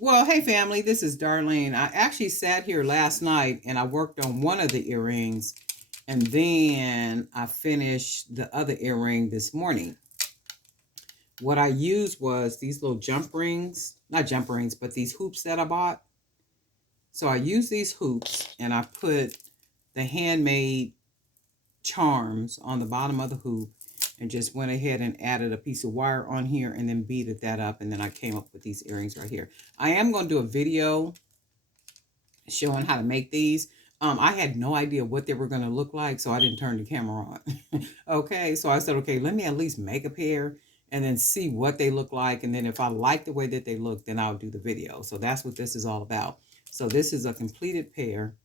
Well, hey family, this is Darlene. I actually sat here last night and I worked on one of the earrings and then I finished the other earring this morning. What I used was these little jump rings, not jump rings, but these hoops that I bought. So I used these hoops and I put the handmade charms on the bottom of the hoop and just went ahead and added a piece of wire on here and then beaded that up, and then I came up with these earrings right here. I am going to do a video showing how to make these. I had no idea what they were going to look like, so I didn't turn the camera on. Okay, so I said, okay, let me at least make a pair and then see what they look like, and then if I like the way that they look, then I'll do the video. So that's what this is all about. So this is a completed pair,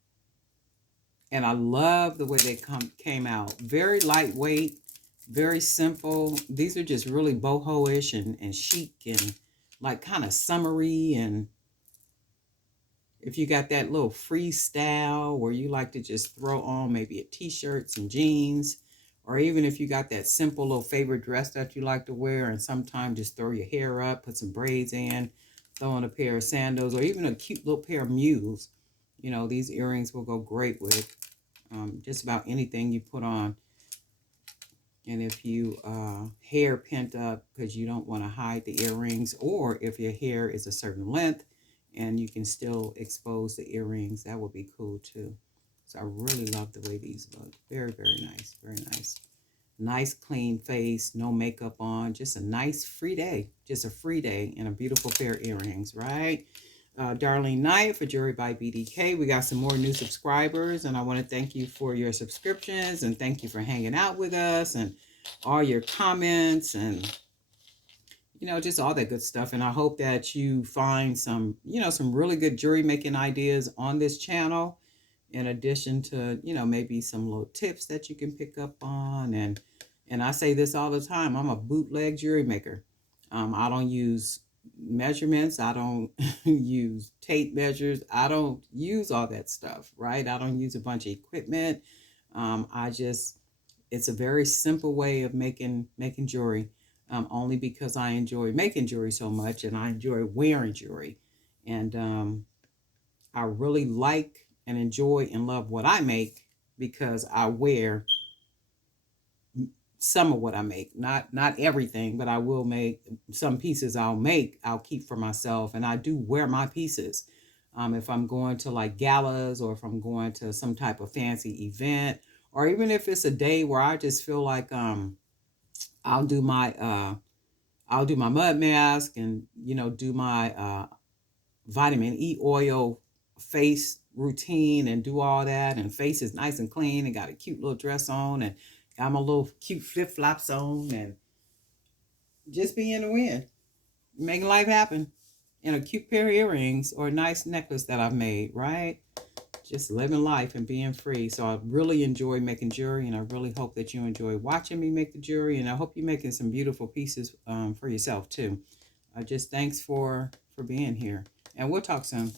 and I love the way they came out. Very lightweight, very simple. These are just really boho-ish and chic and like kind of summery. And if you got that little freestyle where you like to just throw on maybe a t-shirt, some jeans, or even if you got that simple little favorite dress that you like to wear and sometimes just throw your hair up, put some braids in, throw on a pair of sandals or even a cute little pair of mules, these earrings will go great with just about anything you put on. And if you hair pent up because you don't want to hide the earrings, or if your hair is a certain length and you can still expose the earrings, that would be cool too. So I really love the way these look. Very, very nice. Very nice. Nice clean face, no makeup on, just a nice free day. Just a free day and a beautiful pair of earrings, right? Darlene Knight for Jewelry by BDK. We got some more new subscribers, and I want to thank you for your subscriptions and thank you for hanging out with us and all your comments and just all that good stuff. And I hope that you find some really good jewelry making ideas on this channel, in addition to maybe some little tips that you can pick up on. And I say this all the time, I'm a bootleg jewelry maker. I don't use measurements. I don't use tape measures. I don't use all that stuff, right? I don't use a bunch of equipment. I just It's a very simple way of making jewelry. Only because I enjoy making jewelry so much and I enjoy wearing jewelry, and I really like and enjoy and love what I make because I wear some of what I make. Not everything, but I will make some pieces. I'll keep for myself, and I do wear my pieces. If I'm going to like galas, or if I'm going to some type of fancy event, or even if it's a day where I just feel like I'll do my I'll do my mud mask and do my vitamin E oil face routine and do all that, and face is nice and clean and got a cute little dress on and got my little cute flip flops on and just be in the wind, making life happen. And a cute pair of earrings or a nice necklace that I've made, right? Just living life and being free. So I really enjoy making jewelry, and I really hope that you enjoy watching me make the jewelry, and I hope you're making some beautiful pieces for yourself too. Just thanks for being here, and we'll talk soon.